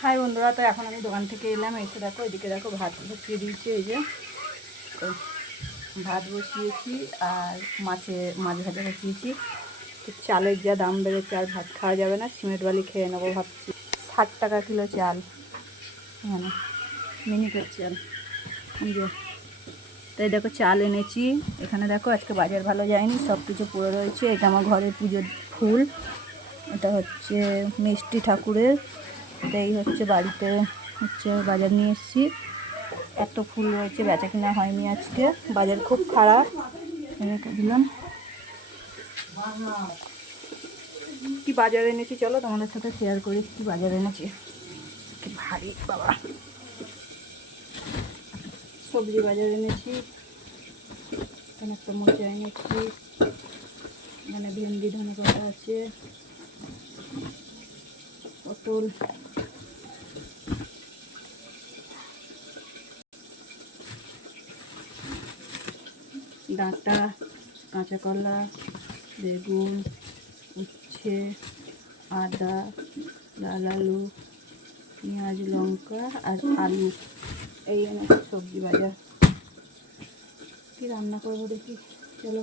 High বন্ধুরা, তো এখন আমি দোকান থেকে এলাম। এসে দেখো এদিকে দেখো ভাত বসিয়ে দিয়েছি। এই যে ভাত বসিয়েছি আর মাছ ভাজা বসিয়েছি। তো চালের যা দাম বেড়েছে আর ভাত খাওয়া যাবে না, সিমেন্ট বালি খেয়ে নেবো ভাবছি। 60 টাকা কিলো চাল, মানে মিনিকেট চাল। যে তাই দেখো চাল এনেছি। এখানে দেখো আজকে বাজার ভালো যায়নি, সব কিছু পড়ে রয়েছে। এটা আমার ঘরের পুজোর ফুল, এটা হচ্ছে মিষ্টি ঠাকুরের। এই হচ্ছে বাড়িতে বাজার নিয়ে এসেছি। এত ফুল রয়েছে, বেচা কিনা হয়নি আজকে, বাজার খুব খারাপ। রেখে দিলাম। কি বাজার এনেছি চলো তোমাদের সাথে শেয়ার করি কি বাজার এনেছি। কি ভারী বাবা, সবজি বাজার এনেছি। এখানে একটা মোচা এনেছি, এখানে ভেন্ডি ধনে পাতা আছে, পটল, ডাঁটা, কাঁচা কলা, বেগুন, উচ্ছে, আদা, লাল আলু, পেঁয়াজ, লঙ্কা আর আলু। এই এনেছি সবজি বাজার। কি রান্না করবো দেখি চলো।